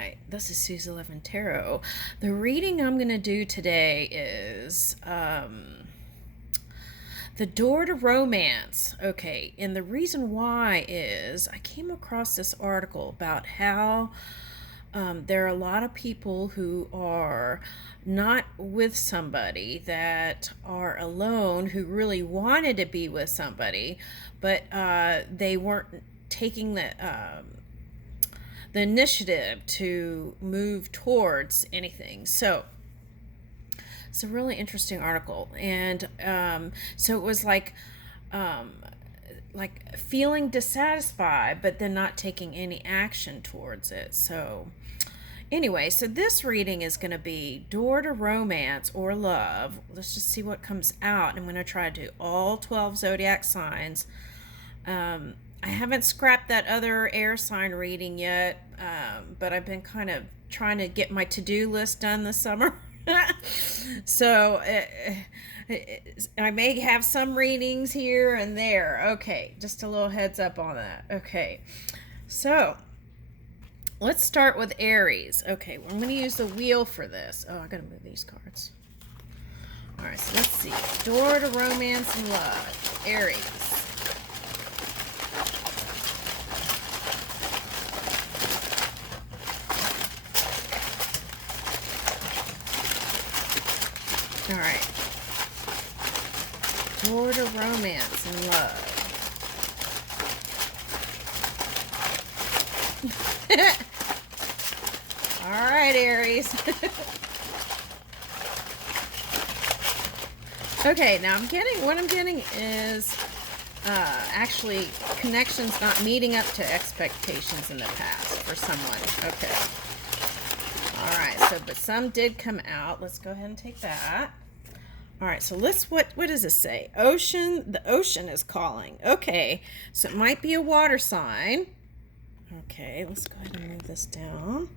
right, this is Susie 11 Tarot. The reading I'm going to do today is The Door to Romance. Okay, and the reason why is I came across this article about how there are a lot of people who are not with somebody, that are alone, who really wanted to be with somebody, but they weren't taking the initiative to move towards anything. So it's a really interesting article, and so it was like feeling dissatisfied, but then not taking any action towards it. So anyway, so this reading is going to be Door to Romance or Love. Let's just see what comes out. I'm going to try to do all 12 zodiac signs. I haven't scrapped that other air sign reading yet, but I've been kind of trying to get my to-do list done this summer. So I may have some readings here and there. Okay, just a little heads up on that. Okay, so let's start with Aries. Okay, well, I'm going to use the wheel for this. Oh, I got to move these cards. All right, so let's see. Door to Romance and Love. Aries. All right. Door to Romance and Love. All right, Aries. Okay, now what I'm getting is actually connections not meeting up to expectations in the past for someone. Okay. All right, so but some did come out. Let's go ahead and take that. All right, so what does this say? Ocean, the ocean is calling. Okay, so it might be a water sign. Okay, let's go ahead and move this down.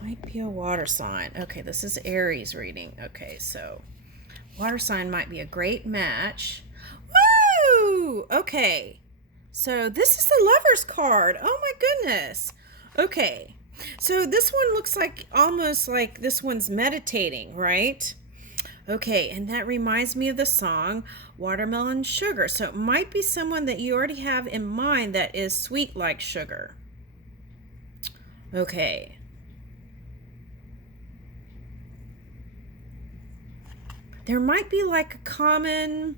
Might be a water sign. Okay, this is Aries reading. Okay, so water sign might be a great match. Woo! Okay, so this is the Lover's card. Oh my goodness. Okay, so this one looks like almost like this one's meditating, right? Okay, and that reminds me of the song Watermelon Sugar. So it might be someone that you already have in mind that is sweet like sugar. Okay. There might be like a common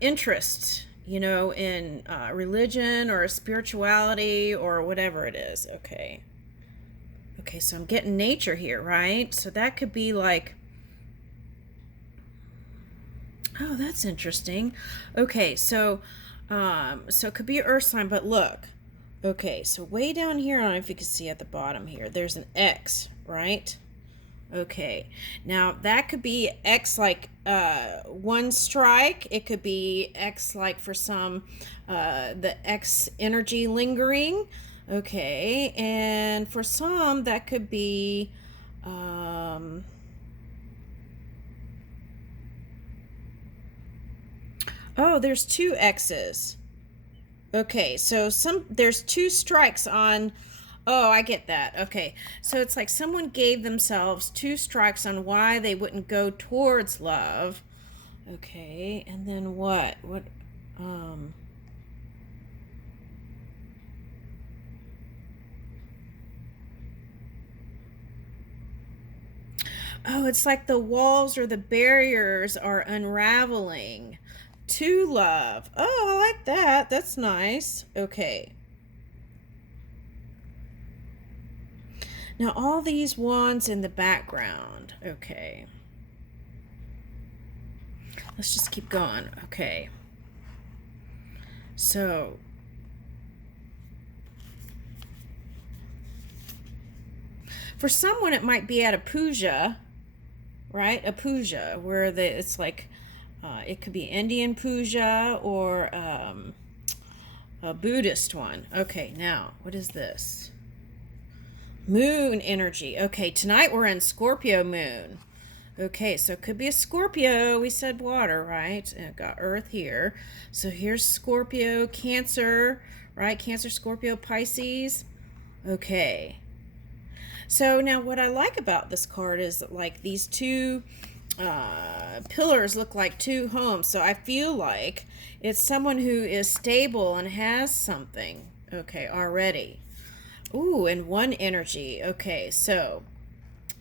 interest, in religion or spirituality or whatever it is. Okay. Okay, so I'm getting nature here, right? So that could be like, oh, that's interesting. Okay, so it could be an earth sign, but look. Okay, so way down here, I don't know if you can see at the bottom here, there's an X, right? Okay, now that could be X like one strike. It could be X like for some, the X energy lingering. Okay, and for some that could be oh, there's two X's. Okay, so there's two strikes on. Oh, I get that. Okay, so it's like someone gave themselves two strikes on why they wouldn't go towards love. Okay, and then what? Oh, it's like the walls or the barriers are unraveling to love. Oh, I like that. That's nice. Okay. Now, all these wands in the background. Okay. Let's just keep going. Okay. So, for someone, it might be at a puja, right? A puja, where it's like, it could be Indian puja or a Buddhist one. Okay, now, what is this? Moon energy. Okay, tonight we're in Scorpio moon. Okay, so it could be a Scorpio. We said water, right? And got Earth here. So here's Scorpio, Cancer, right? Cancer, Scorpio, Pisces. Okay. So now what I like about this card is that, like, these two pillars look like two homes. So I feel like it's someone who is stable and has something, okay, already. Ooh, and one energy. Okay, so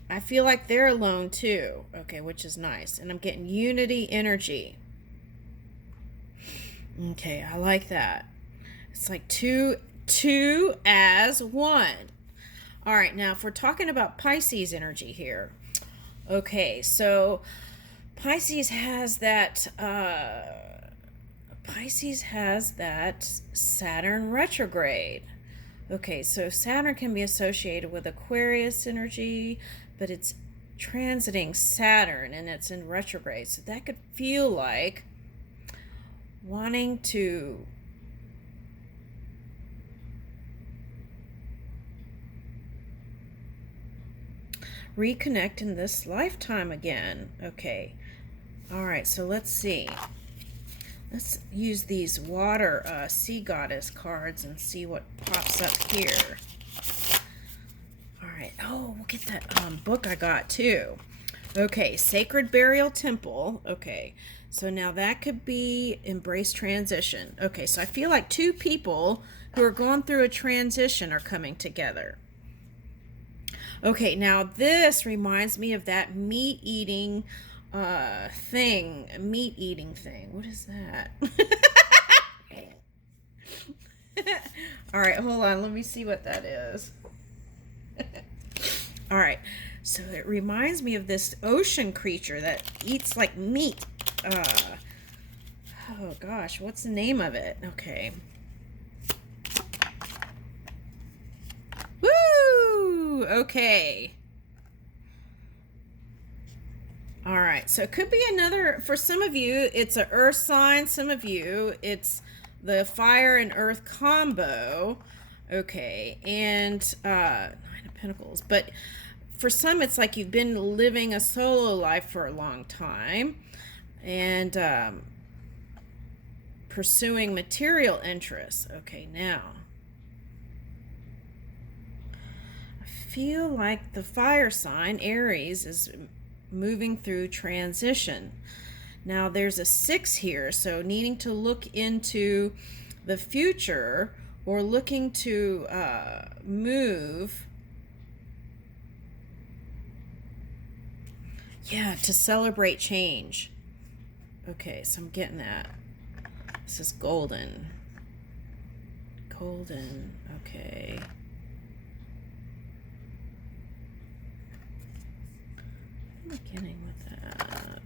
I feel like they're alone too. Okay, which is nice. And I'm getting unity energy. Okay, I like that. It's like two as one. All right, now if we're talking about Pisces energy here. Okay, so Pisces has that Saturn retrograde. Okay, so Saturn can be associated with Aquarius energy, but it's transiting Saturn and it's in retrograde. So that could feel like wanting to reconnect in this lifetime again. Okay. All right, so let's see. Let's use these water sea goddess cards and see what pops up here. All right. Oh, we'll get that book I got too. Okay, Sacred Burial Temple. Okay, so now that could be Embrace Transition. Okay, so I feel like two people who are going through a transition are coming together. Okay, now this reminds me of that meat-eating thing. Meat-eating thing. What is that? All right, hold on. Let me see what that is. All right, so it reminds me of this ocean creature that eats like meat. Oh gosh, what's the name of it? Okay. Woo! Okay. All right, so it could be another, for some of you, it's an earth sign. Some of you, it's the fire and earth combo. Okay, and Nine of Pentacles. But for some, it's like you've been living a solo life for a long time and pursuing material interests. Okay, now I feel like the fire sign, Aries, is moving through transition. Now there's a 6 here, so needing to look into the future or looking to move. Yeah, to celebrate change. Okay, so I'm getting that. This is golden. Golden, okay. What am I getting with that?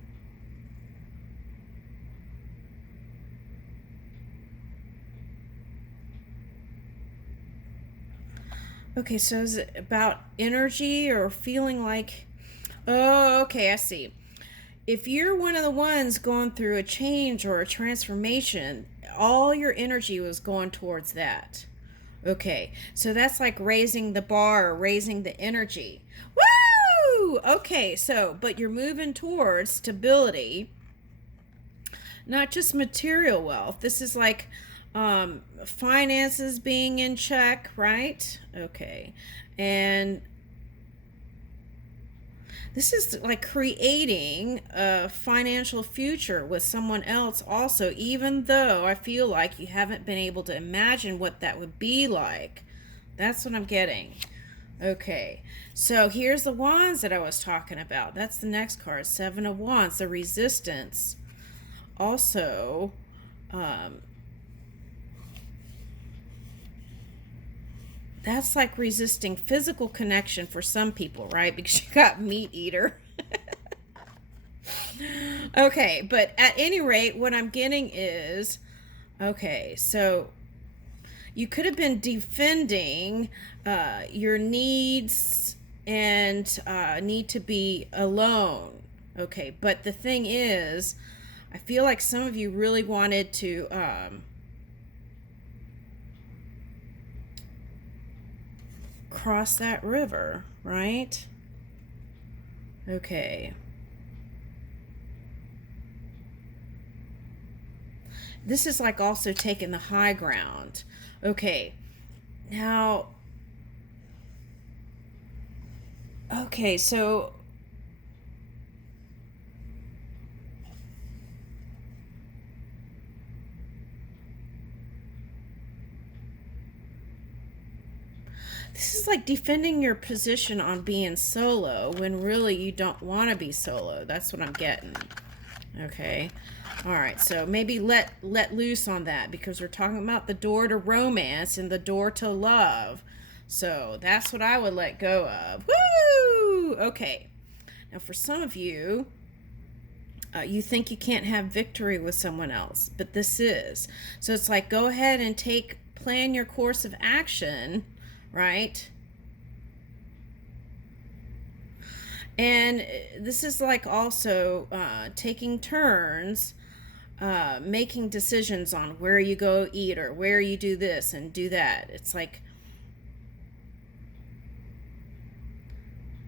Okay, so is it about energy or feeling like... Oh, okay, I see. If you're one of the ones going through a change or a transformation, all your energy was going towards that. Okay, so that's like raising the bar, raising the energy. Woo! Okay, so, but you're moving towards stability, not just material wealth. This is like finances being in check, right? Okay, and this is like creating a financial future with someone else also, even though I feel like you haven't been able to imagine what that would be like. That's what I'm getting. Okay, so here's the wands that I was talking about. That's the next card, 7 of Wands, the resistance. Also, that's like resisting physical connection for some people, right? Because you got meat eater. Okay, but at any rate, what I'm getting is, okay, so you could have been defending your needs and need to be alone. Okay, but the thing is, I feel like some of you really wanted to cross that river, right? Okay. This is like also taking the high ground. Okay. Now, Okay, so this is like defending your position on being solo when really you don't want to be solo. That's what I'm getting. Okay. All right. So maybe let loose on that, because we're talking about the door to romance and the door to love. So that's what I would let go of. Woo! Okay. Now for some of you, you think you can't have victory with someone else, but this is. So it's like, go ahead and plan your course of action, right? And this is like also taking turns, making decisions on where you go eat or where you do this and do that. It's like,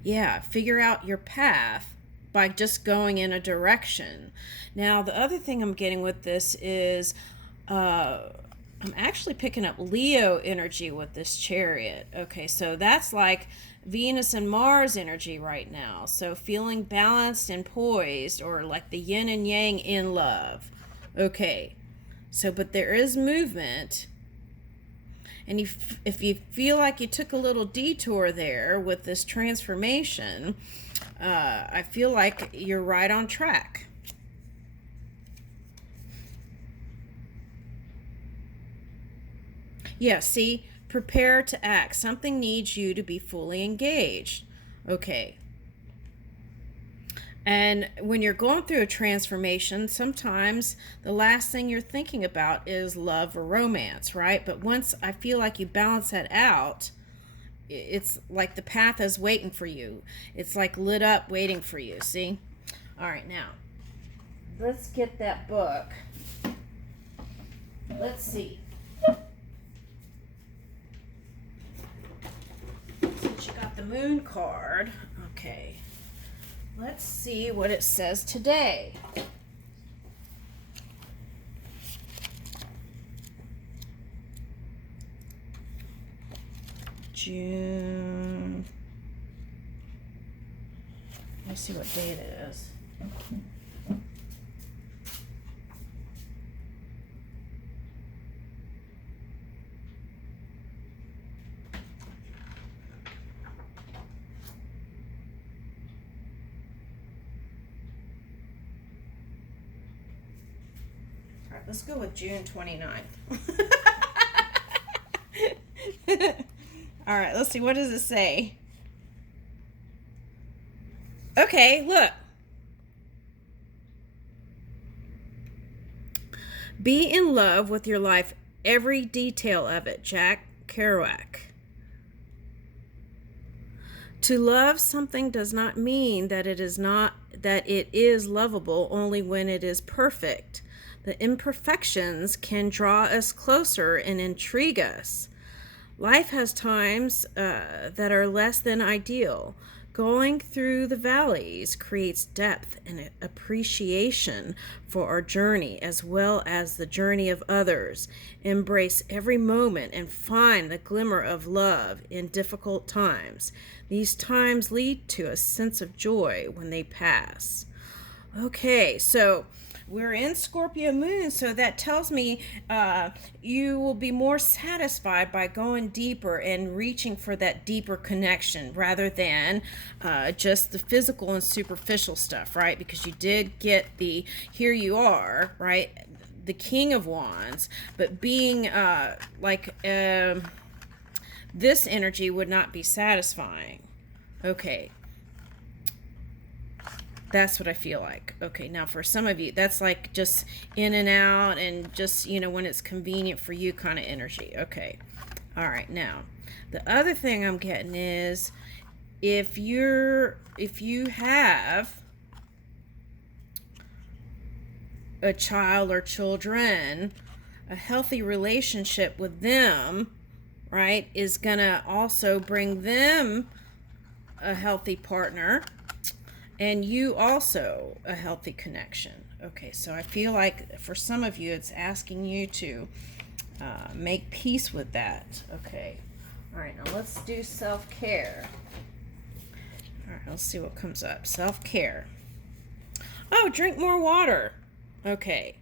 yeah, figure out your path by just going in a direction. Now, the other thing I'm getting with this is I'm actually picking up Leo energy with this Chariot. Okay, so that's like Venus and Mars energy right now. So feeling balanced and poised, or like the yin and yang in love. Okay, so but there is movement. And if you feel like you took a little detour there with this transformation, I feel like you're right on track. Yeah, see, prepare to act. Something needs you to be fully engaged. Okay. And when you're going through a transformation, sometimes the last thing you're thinking about is love or romance, right? But once I feel like you balance that out, it's like the path is waiting for you. It's like lit up waiting for you, see? All right, now, let's get that book. Let's see. Since you got the moon card, okay. Let's see what it says today. June. Let's see what date it is. All right, let's go with June 29th. All right, let's see. What does it say? Okay, look. Be in love with your life, every detail of it. Jack Kerouac. To love something does not mean that it is lovable only when it is perfect. The imperfections can draw us closer and intrigue us. Life has times that are less than ideal. Going through the valleys creates depth and appreciation for our journey as well as the journey of others. Embrace every moment and find the glimmer of love in difficult times. These times lead to a sense of joy when they pass. Okay, so we're in Scorpio moon, so that tells me you will be more satisfied by going deeper and reaching for that deeper connection rather than just the physical and superficial stuff, right? Because you did get here you are, right? The King of Wands, but being this energy would not be satisfying. Okay. That's what I feel like. Okay, now for some of you, that's like just in and out and just, when it's convenient for you kind of energy. Okay. All right, now, the other thing I'm getting is if you have a child or children, a healthy relationship with them, right, is going to also bring them a healthy partner. And you also a healthy connection. Okay, so I feel like for some of you, it's asking you to make peace with that. Okay, all right, now let's do self-care. right, let's see what comes up. Self-care. Oh, drink more water. Okay.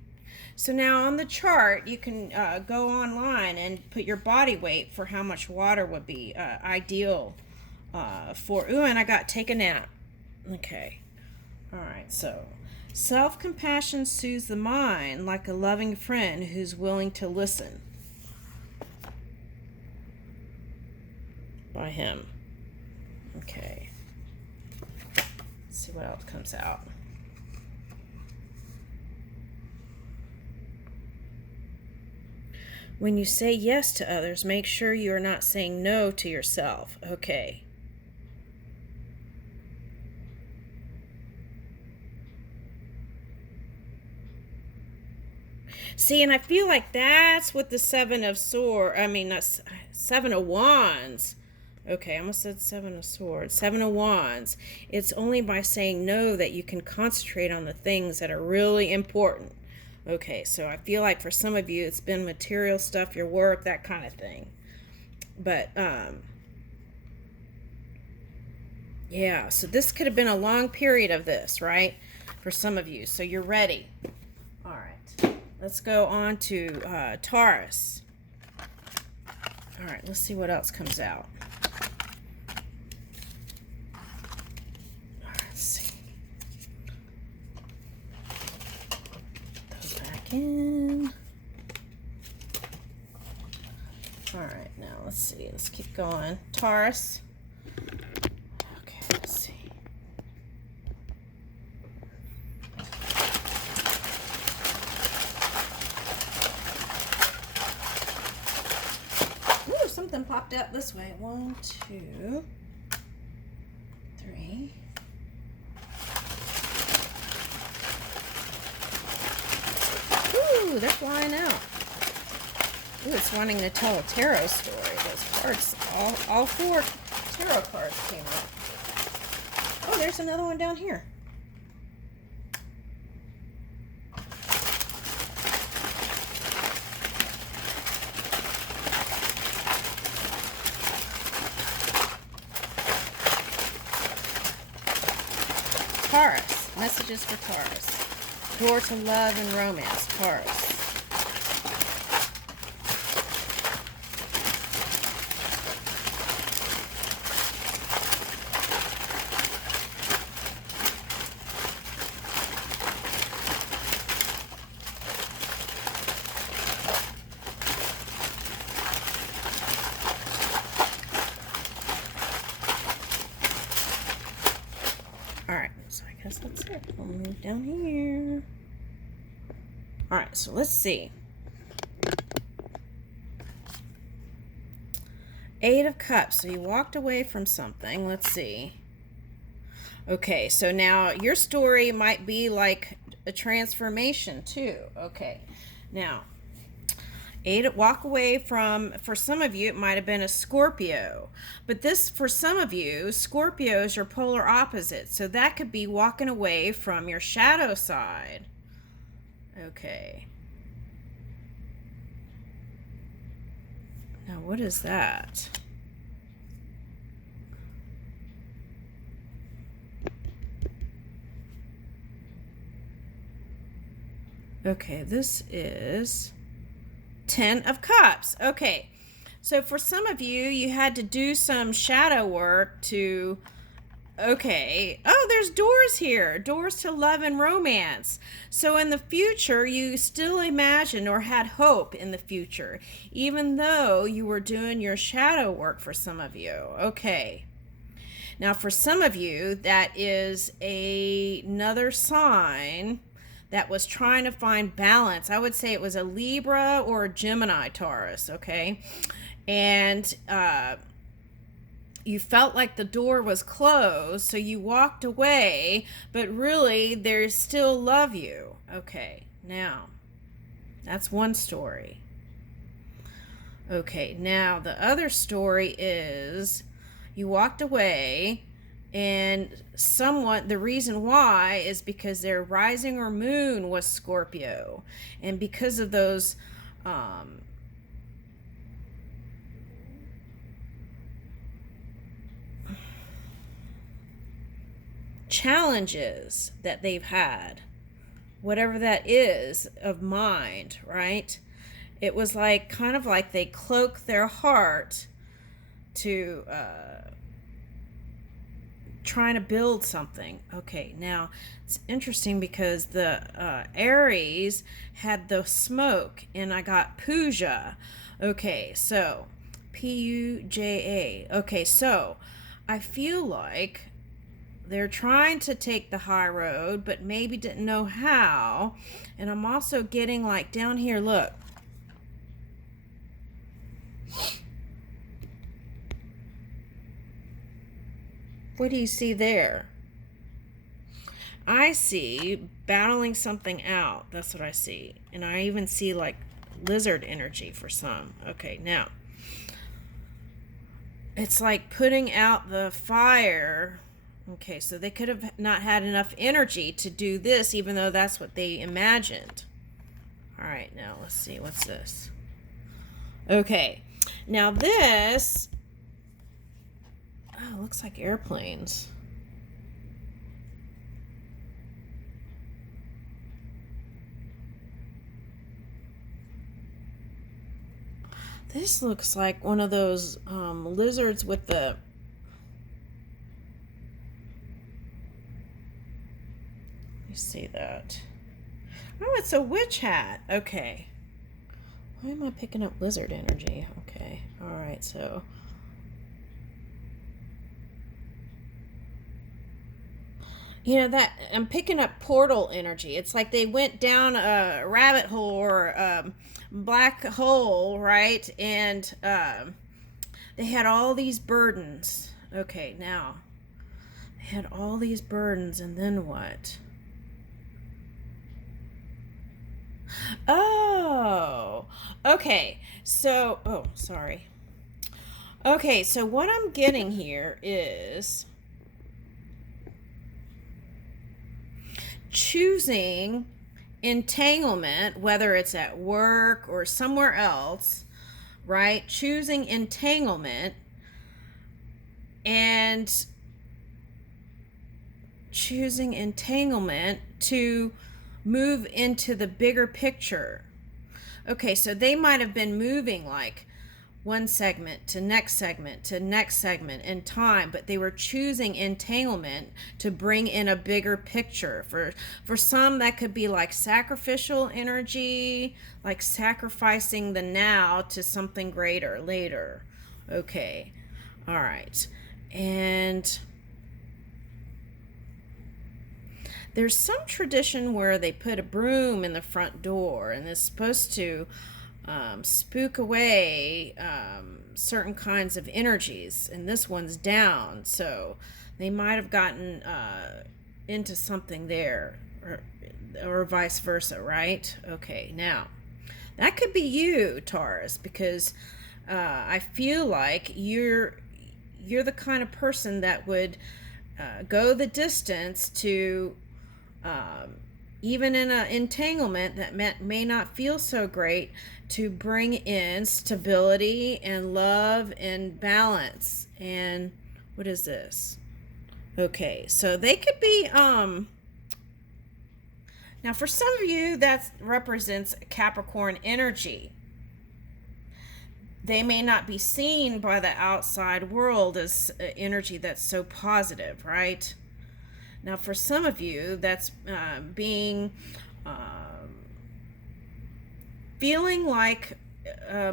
So now on the chart, you can go online and put your body weight for how much water would be ideal for. Ooh, and I got take a nap. Okay. All right. So self-compassion soothes the mind like a loving friend who's willing to listen. By him. Okay. Let's see what else comes out. When you say yes to others, make sure you are not saying no to yourself. Okay. See, and I feel like that's what the Seven of Wands. Okay, I almost said Seven of Swords. Seven of Wands. It's only by saying no that you can concentrate on the things that are really important. Okay, so I feel like for some of you, it's been material stuff, your work, that kind of thing. But, yeah, so this could have been a long period of this, right? For some of you. So you're ready. All right. Let's go on to Taurus. All right, let's see what else comes out. All right, let's see. Those back in. All right, now let's see. Let's keep going. Taurus. Okay, let's see. Ooh, something popped out this way. 1, 2, 3. Ooh, they're flying out. Ooh, it's wanting to tell a tarot story. Those cards, all 4 tarot cards came up. Oh, there's another one down here. Taurus. Messages for Taurus. Door to love and romance. Taurus. Alright, so I guess that's it. We'll move down here. Alright, so let's see. 8 of Cups. So you walked away from something. Let's see. Okay, so now your story might be like a transformation too. Okay, now 8, walk away from, for some of you, it might have been a Scorpio. But this, for some of you, Scorpios are polar opposites. So that could be walking away from your shadow side. Okay. Now, what is that? Okay, this is 10 of Cups. Okay, so for some of you, you had to do some shadow work to, okay. Oh, there's doors here. Doors to love and romance. So in the future, you still imagined or had hope in the future, even though you were doing your shadow work for some of you. Okay. Now, for some of you, that is another sign that was trying to find balance. I would say it was a Libra or a Gemini Taurus, okay? And you felt like the door was closed, so you walked away, but really, they still love you. Okay, now, that's one story. Okay, now the other story is you walked away, and someone, the reason why is because their rising or moon was Scorpio. And because of those, challenges that they've had, whatever that is, of mind, right? It was like, kind of like they cloak their heart to trying to build something. Okay, now it's interesting because the Aries had the smoke, and I got puja. Okay, so Puja. Okay, so I feel like they're trying to take the high road, but maybe didn't know how. And I'm also getting, like, down here, look. What do you see there? I see battling something out. That's what I see. And I even see, like, lizard energy for some. Okay, now it's like putting out the fire. Okay, so they could have not had enough energy to do this, even though that's what they imagined. All right, now let's see. What's this? Okay, now this, oh, looks like airplanes. This looks like one of those lizards with the... You see that? Oh, it's a witch hat. Okay. Why am I picking up lizard energy? Okay. All right, so... You know, that I'm picking up portal energy. It's like they went down a rabbit hole or a black hole, right? And they had all these burdens. Okay, now they had all these burdens, and then what? Oh, okay. So, oh, sorry. Okay, so what I'm getting here is choosing entanglement, whether it's at work or somewhere else, right? Choosing entanglement and choosing entanglement to move into the bigger picture. Okay, so they might have been moving like one segment to next segment to next segment in time, but they were choosing entanglement to bring in a bigger picture. For some, that could be like sacrificial energy, like sacrificing the now to something greater later. Okay, all right. And there's some tradition where they put a broom in the front door, and it's supposed to spook away certain kinds of energies, and this one's down, so they might have gotten into something there, or vice versa, right? Okay, now that could be you, Taurus, because I feel like you're the kind of person that would go the distance to even in an entanglement that may not feel so great, to bring in stability and love and balance. And what is this? Okay, so they could be now for some of you that represents Capricorn energy. They may not be seen by the outside world as energy that's so positive, right? Now, for some of you, that's being feeling like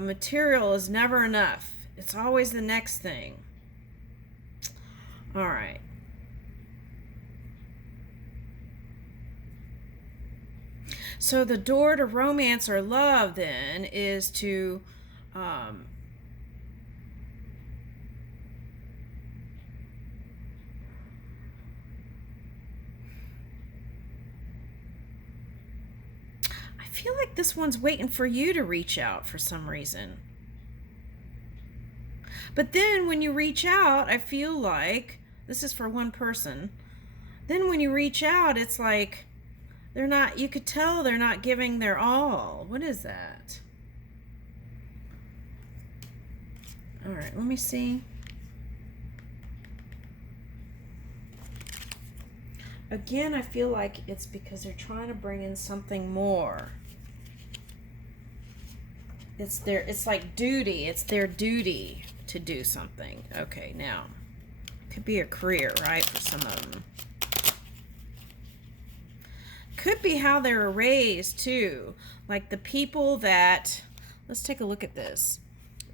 material is never enough. It's always the next thing. All right. So the door to romance or love then is to I feel like this one's waiting for you to reach out for some reason. But then when you reach out, I feel like, this is for one person, then when you reach out, it's like they're not, you could tell they're not giving their all. What is that? All right, let me see. Again, I feel like it's because they're trying to bring in something more. It's like duty. It's their duty to do something. Okay, now, could be a career, right, for some of them. Could be how they were raised, too. Like the people that, let's take a look at this.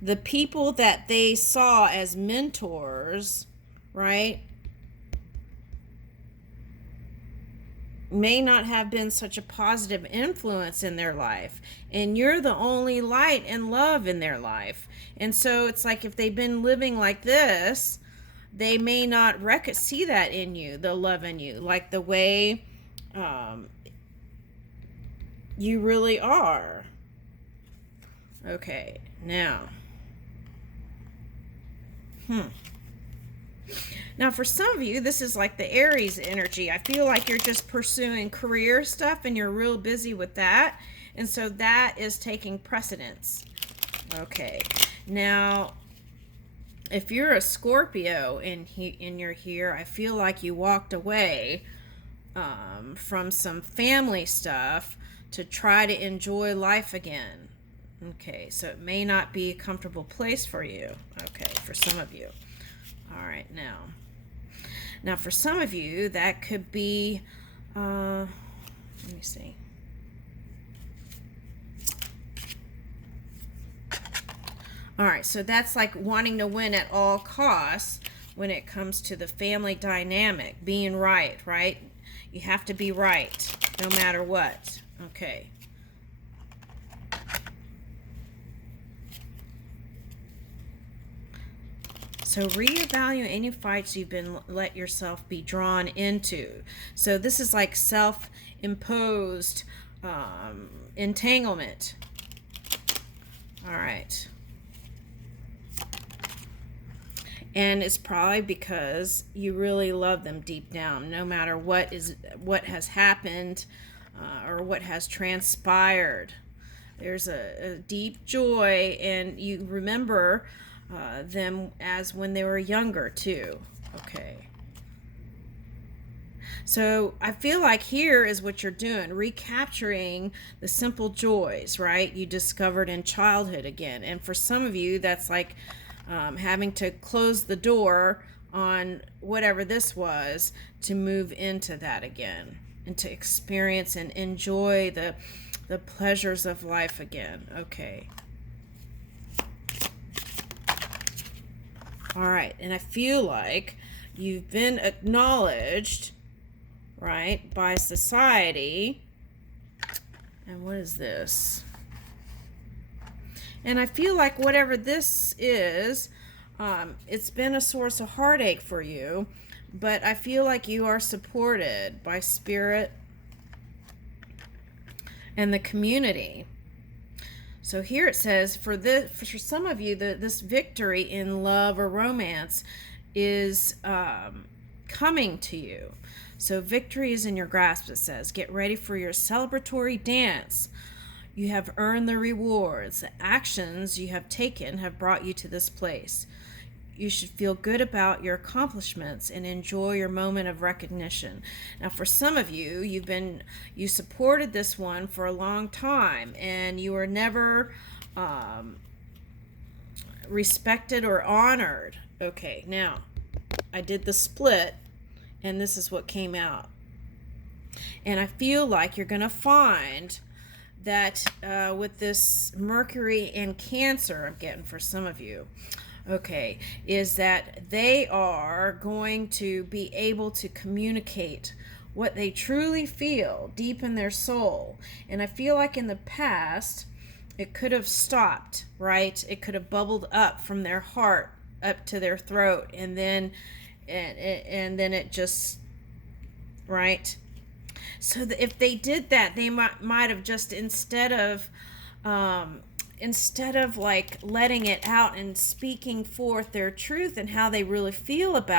The people that they saw as mentors, right, may not have been such a positive influence in their life, and you're the only light and love in their life. And so it's like if they've been living like this, they may not see that in you, the love in you, like the way you really are. Okay, now now, for some of you, this is like the Aries energy. I feel like you're just pursuing career stuff and you're real busy with that. And so that is taking precedence. Okay. Now, if you're a Scorpio and you're here, I feel like you walked away from some family stuff to try to enjoy life again. Okay. So it may not be a comfortable place for you. Okay. For some of you. All right. Now, for some of you, that could be, let me see. All right, so that's like wanting to win at all costs when it comes to the family dynamic, being right? You have to be right no matter what. Okay. So reevaluate any fights you've been let yourself be drawn into. So this is like self-imposed entanglement. All right. And it's probably because you really love them deep down, no matter what has happened or what has transpired. There's a deep joy, and you remember them as when they were younger too. Okay. So I feel like here is what you're doing, recapturing the simple joys, right, you discovered in childhood again. And for some of you, that's like having to close the door on whatever this was to move into that again and to experience and enjoy the pleasures of life again. Okay. All right, and I feel like you've been acknowledged, right, by society. And what is this? And I feel like whatever this is, it's been a source of heartache for you, but I feel like you are supported by spirit and the community. So here it says, for some of you, this victory in love or romance is coming to you. So victory is in your grasp, it says. Get ready for your celebratory dance. You have earned the rewards. The actions you have taken have brought you to this place. You should feel good about your accomplishments and enjoy your moment of recognition. Now, for some of you, you supported this one for a long time, and you were never respected or honored. Okay, now, I did the split, and this is what came out. And I feel like you're going to find that with this Mercury and Cancer I'm getting for some of you, okay, is that they are going to be able to communicate what they truly feel deep in their soul. And I feel like in the past, it could have stopped, right? It could have bubbled up from their heart up to their throat, and then it just, right? So if they did that, they might have just, instead of like letting it out and speaking forth their truth and how they really feel about